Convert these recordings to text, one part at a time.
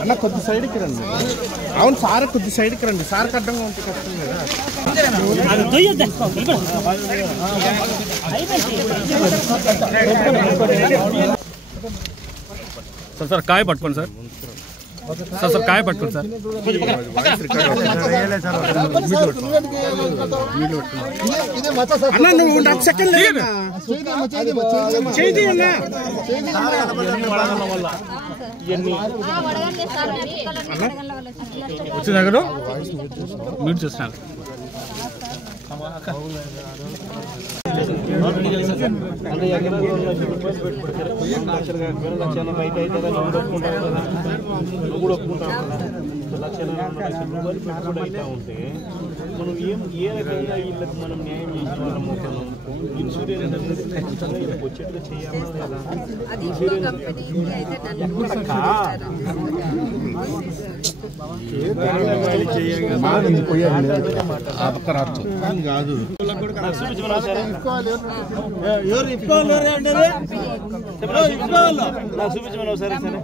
అన్న కొద్ది సైడ్కి రండి. అవును సార్ కొద్ది సైడ్కి రండి. సార్ అడ్డంగా ఉంటే కష్టం కదా. సార్ కాయ పట్టుకోండి సార్. సార్ కాయ పట్టుకోండి సార్. అన్న నువ్వు 10 సెకండ్ వచ్చిన దగ్గర మ్యూట్ చేస్తున్నాను. బయట అయితే ఒప్పుకుంటావు కదా, నువ్వు కూడా ఒప్పుకుంటావు కదా. 1,40,000 రూపాయలు పెట్టుబడి అవుతా ఉంటే మనం ఏ రకంగా వీళ్ళకి మనం న్యాయం చేసిన వాళ్ళం అవుతున్నాం. ఇన్సూరెన్స్ వచ్చేట్టుగా చేయాలి కదా. కాదు చూపించమని సరే సరే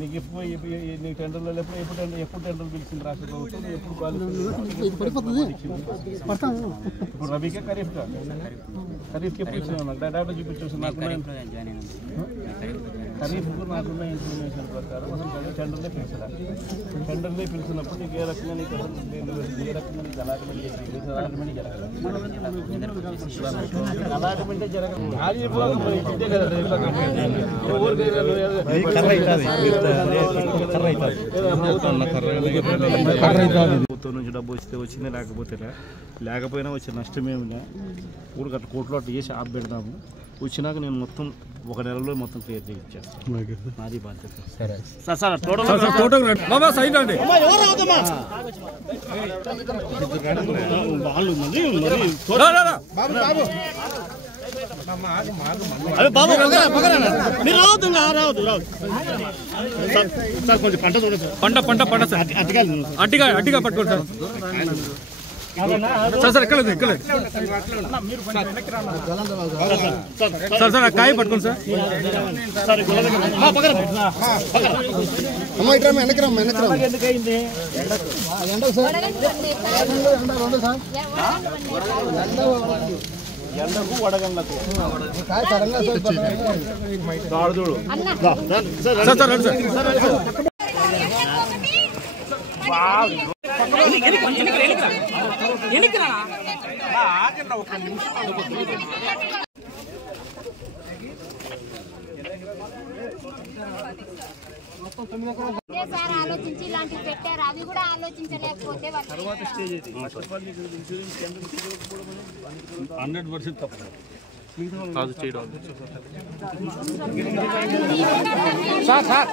నీకు నీకు టెండర్లో ఎప్పుడు టెండర్ పిలిచింది రాష్ట్ర ప్రభుత్వం? ఎప్పుడు ఇప్పుడు రబీకే ఖరీఫ్కే ఎప్పుడు ఇచ్చినా డేటా చూపించేసి నాకున్న ఖరీఫ్కు నాకున్న ఇన్ఫర్మేషన్ ప్రకారం అసలు టెండర్లే పిలిచరా. టెండర్లే పిలిచినప్పుడు నీకు ఏ రకంగా నీకు ఏ రకంగా నీకు అలాట్మెంట్ చేసి అలాట్మెంట్ జరగదు. అలాట్మెంటే జరగదు. ప్రభుత్వం నుంచి డబ్బు వస్తే వచ్చిందే, లేకపోయినా వచ్చే నష్టమేమిలా ఊరికి అట్లా కోట్లు అట్లా చేసి ఆప్ పెడతాము. వచ్చినాక నేను మొత్తం 1 నెలలో మొత్తం క్లియర్ చేయించేస్తాను. నాది బాధ్యత. సార్ కొంచెం పంట చూడండి. పంట సార్ అట్టిగా పట్టుకోండి సార్. సార్ ఎక్కలేదు సార్ కాయ పట్టుకోండి సార్. ఎండకు వడగండ్లకు చూడు ఆలోచించి ఇలాంటివి పెట్టారు. అవి కూడా ఆలోచించలేకపోతే 100% తప్పు కాదు చేయడం. సార్